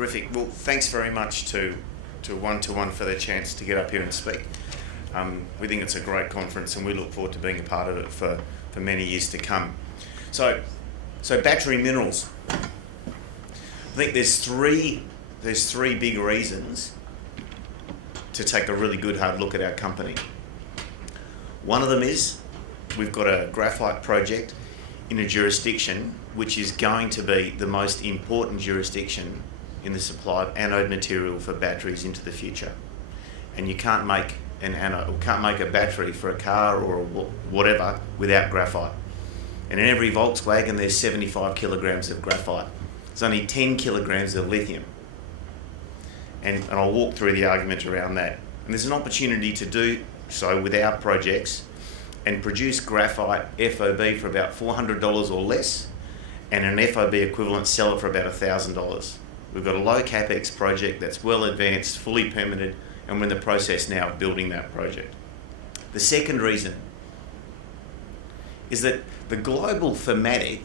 Terrific. Well, thanks very much to One for the chance to get up here and speak. We think it's a great conference and we look forward to being a part of it for many years to come. So battery minerals. I think there's three big reasons to take a really good hard look at our company. One of them is we've got a graphite project in a jurisdiction which is going to be the most important jurisdiction in the supply of anode material for batteries into the future. And you can't make an anode, or can't make a battery for a car or whatever without graphite. And in every Volkswagen there's 75 kilograms of graphite. There's only 10 kilograms of lithium. And I'll walk through the argument around that. And there's an opportunity to do so with our projects and produce graphite FOB for about $400 or less, and an FOB equivalent sell it for about $1,000. We've got a low capex project that's well advanced, fully permitted, and we're in the process now of building that project. The second reason is that the global thematic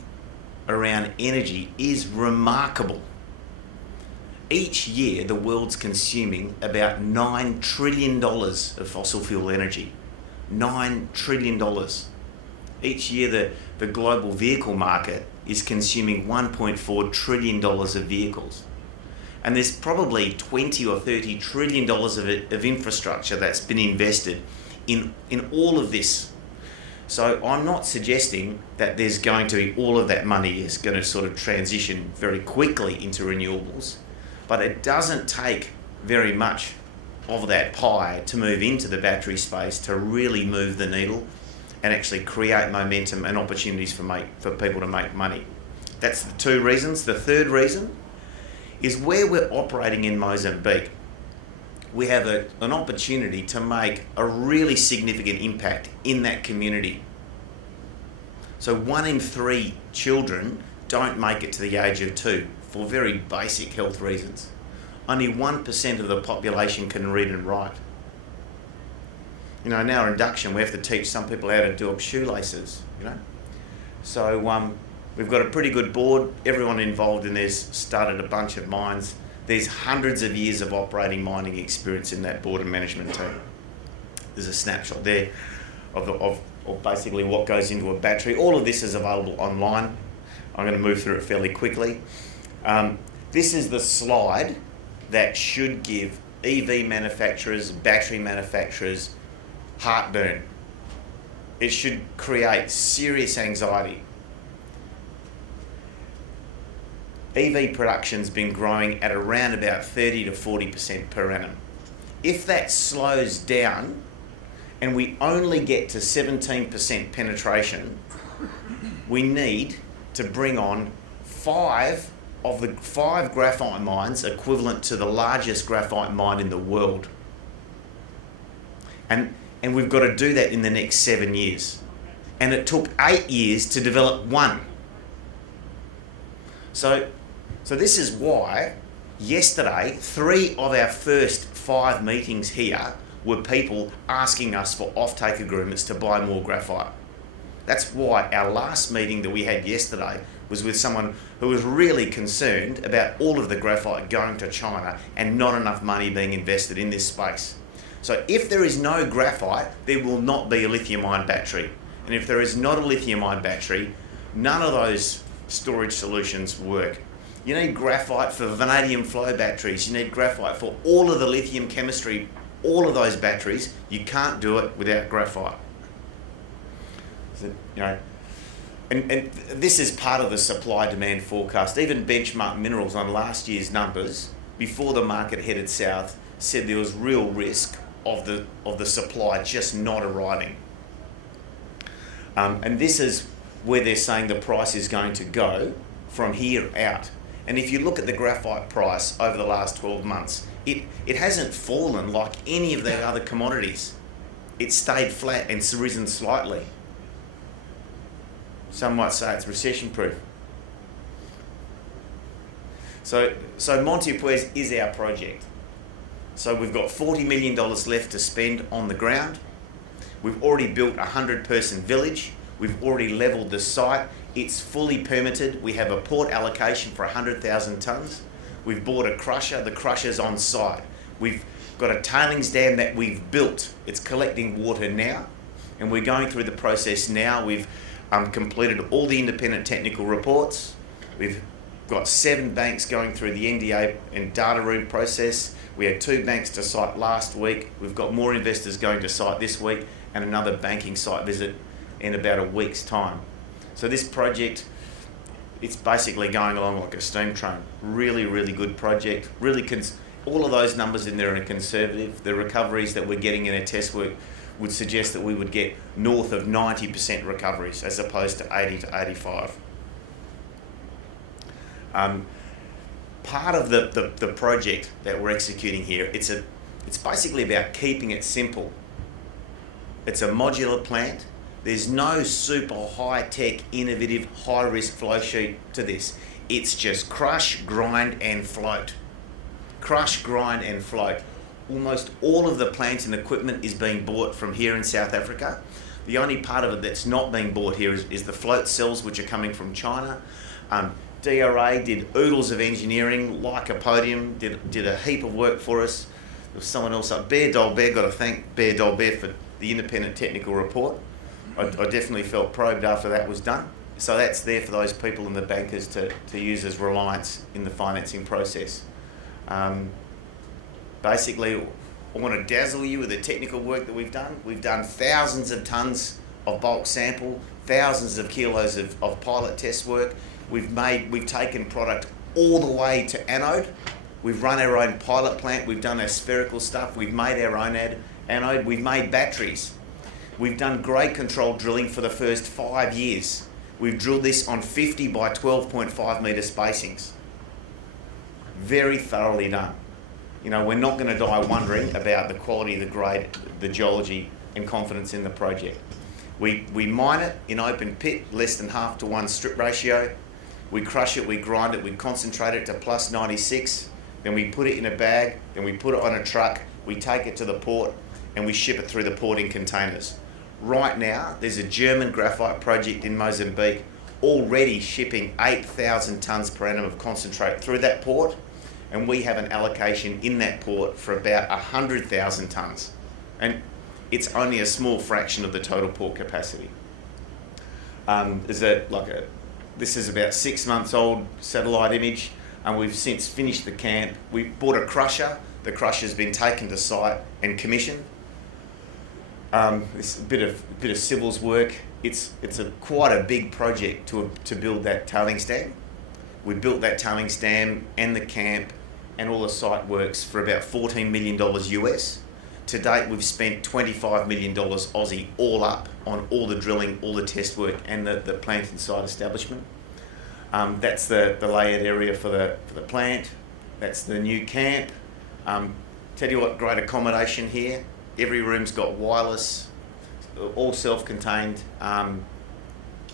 around energy is remarkable. Each year, the world's consuming about $9 trillion of fossil fuel energy. $9 trillion. Each year, the global vehicle market is consuming $1.4 trillion of vehicles. And there's probably 20 or 30 trillion dollars of infrastructure that's been invested in all of this. So I'm not suggesting that there's going to be all of that money is going to sort of transition very quickly into renewables, but it doesn't take very much of that pie to move into the battery space to really move the needle and actually create momentum and opportunities for people to make money. That's the two reasons. The third reason is where we're operating in Mozambique, we have an opportunity to make a really significant impact in that community. So 1 in 3 children don't make it to the age of 2 for very basic health reasons. Only 1% of the population can read and write. You know, in our induction, we have to teach some people how to do up shoelaces, you know. So we've got a pretty good board. Everyone involved in this started a bunch of mines. There's hundreds of years of operating mining experience in that board and management team. There's a snapshot there of basically what goes into a battery. All of this is available online. I'm going to move through it fairly quickly. This is the slide that should give EV manufacturers, battery manufacturers, heartburn. It should create serious anxiety. EV production's been growing at around about 30 to 40% per annum. If that slows down and we only get to 17% penetration, we need to bring on 5 graphite mines equivalent to the largest graphite mine in the world. And we've got to do that in the next 7 years. And it took 8 years to develop one. So this is why yesterday 3 of our first 5 meetings here were people asking us for offtake agreements to buy more graphite. That's why our last meeting that we had yesterday was with someone who was really concerned about all of the graphite going to China and not enough money being invested in this space. So if there is no graphite, there will not be a lithium-ion battery. And if there is not a lithium-ion battery, none of those storage solutions work. You need graphite for vanadium flow batteries. You need graphite for all of the lithium chemistry, all of those batteries. You can't do it without graphite. So, you know, and this is part of the supply-demand forecast. Even Benchmark Minerals on last year's numbers, before the market headed south, said there was real risk of the supply just not arriving. And this is where they're saying the price is going to go from here out. And if you look at the graphite price over the last 12 months, it hasn't fallen like any of the other commodities. It's stayed flat and it's risen slightly. Some might say it's recession-proof. So Montepuez is our project. So we've got $40 million left to spend on the ground. We've already built a 100-person village. We've already levelled the site. It's fully permitted. We have a port allocation for 100,000 tonnes. We've bought a crusher. The crusher's on site. We've got a tailings dam that we've built. It's collecting water now, and we're going through the process now. We've completed all the independent technical reports. We've got 7 banks going through the NDA and data room process. We had 2 banks to site last week. We've got more investors going to site this week and another banking site visit in about a week's time. So this project, it's basically going along like a steam train. Really, really good project. All of those numbers in there are conservative. The recoveries that we're getting in our test work would suggest that we would get north of 90% recoveries as opposed to 80 to 85. Part of the project that we're executing here, it's basically about keeping it simple. It's a modular plant. There's no super high-tech, innovative, high-risk flow sheet to this. It's just crush, grind and float. Crush, grind and float. Almost all of the plant and equipment is being bought from here in South Africa. The only part of it that's not being bought here is the float cells, which are coming from China. DRA did oodles of engineering, Lycopodium did a heap of work for us. There was someone else up, Bear Dolbear, got to thank Bear Dolbear for the independent technical report. I definitely felt probed after that was done. So that's there for those people and the bankers to use as reliance in the financing process. Basically, I want to dazzle you with the technical work that we've done. We've done thousands of tonnes of bulk sample, thousands of kilos of pilot test work. We've taken product all the way to anode. We've run our own pilot plant. We've done our spherical stuff. We've made our own anode. We've made batteries. We've done grade control drilling for the first 5 years. We've drilled this on 50 by 12.5 metre spacings. Very thoroughly done. You know, we're not going to die wondering about the quality, the grade, the geology and confidence in the project. We mine it in open pit, less than 1/2 to 1 strip ratio. We crush it, we grind it, we concentrate it to plus 96. Then we put it in a bag, then we put it on a truck, we take it to the port and we ship it through the port in containers. Right now, there's a German graphite project in Mozambique already shipping 8,000 tonnes per annum of concentrate through that port, and we have an allocation in that port for about 100,000 tonnes. And it's only a small fraction of the total port capacity. This is about 6 months old satellite image, and we've since finished the camp. We bought a crusher. The crusher's been taken to site and commissioned. It's a bit of civils work. It's quite a big project to build that tailings dam. We built that tailings dam and the camp and all the site works for about $14 million US. To date, we've spent $25 million Aussie all up on all the drilling, all the test work and the plant and site establishment. That's the layout area for the plant. That's the new camp. Tell you what, great accommodation here. Every room's got wireless, all self-contained,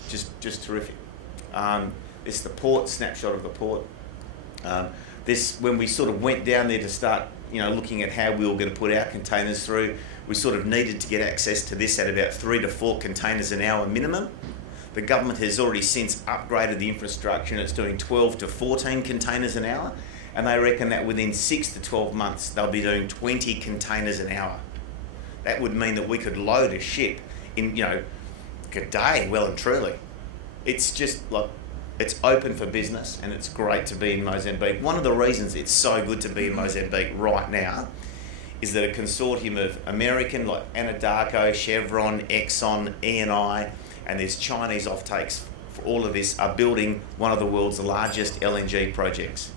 just terrific. This is the port, snapshot of the port. When we sort of went down there to start, looking at how we were going to put our containers through, we sort of needed to get access to this at about 3 to 4 containers an hour minimum. The government has already since upgraded the infrastructure and it's doing 12 to 14 containers an hour, and they reckon that within 6 to 12 months they'll be doing 20 containers an hour. That would mean that we could load a ship in, a day, well and truly. It's just like, it's open for business and it's great to be in Mozambique. One of the reasons it's so good to be in Mozambique right now is that a consortium of American, like Anadarko, Chevron, Exxon, Eni, and there's Chinese offtakes for all of this, are building one of the world's largest LNG projects.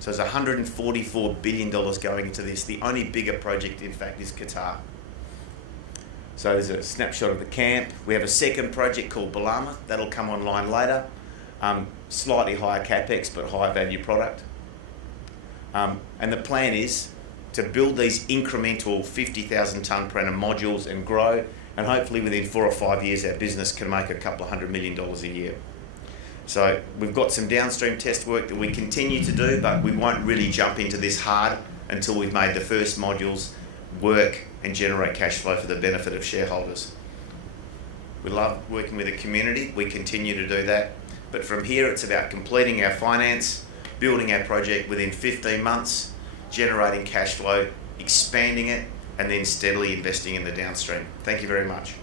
So there's $144 billion going into this. The only bigger project, in fact, is Qatar. So there's a snapshot of the camp. We have a second project called Balama. That'll come online later. Slightly higher capex, but higher value product. And the plan is to build these incremental 50,000 tonne per annum modules and grow, and hopefully within 4 or 5 years our business can make a couple of $100 million a year. So we've got some downstream test work that we continue to do, but we won't really jump into this hard until we've made the first modules work and generate cash flow for the benefit of shareholders. We love working with the community. We continue to do that. But from here, it's about completing our finance, building our project within 15 months, generating cash flow, expanding it, and then steadily investing in the downstream. Thank you very much.